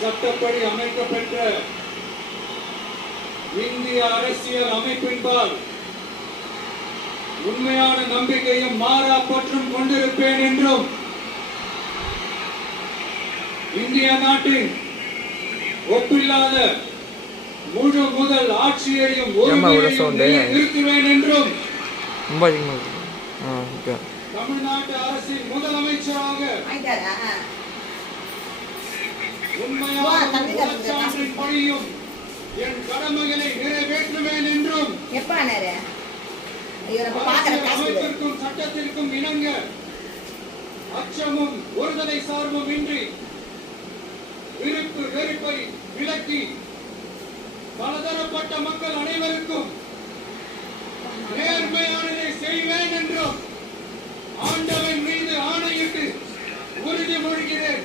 சட்டப்படி அமைக்கப்பெற்ற இந்திய அரசியல் அமைப்பின்பால் உண்மையான நம்பிக்கையும் மாறா பற்றும் கொண்டிருப்பேன் என்றும் இந்திய நாட்டின் ஒப்பில்லாத முழு முதல் ஆட்சியையும் நிறுத்துவேன் என்றும் தமிழ்நாட்டு அரசின் முதலமைச்சராக பணியும் என் கடமைகளை நிறைவேற்றுவேன் என்றும் அமைப்பிற்கும் சட்டத்திற்கும் இணங்க அச்சமும் ஒருதலை சார்பும் இன்றி விருப்பு வெறுப்பை விலக்கி பலதரப்பட்ட மக்கள் அனைவருக்கும் நேர்மையானதை செய்வேன் என்றும் ஆண்டவன் மீது ஆணையிட்டு உறுதிமொழிகிறேன்.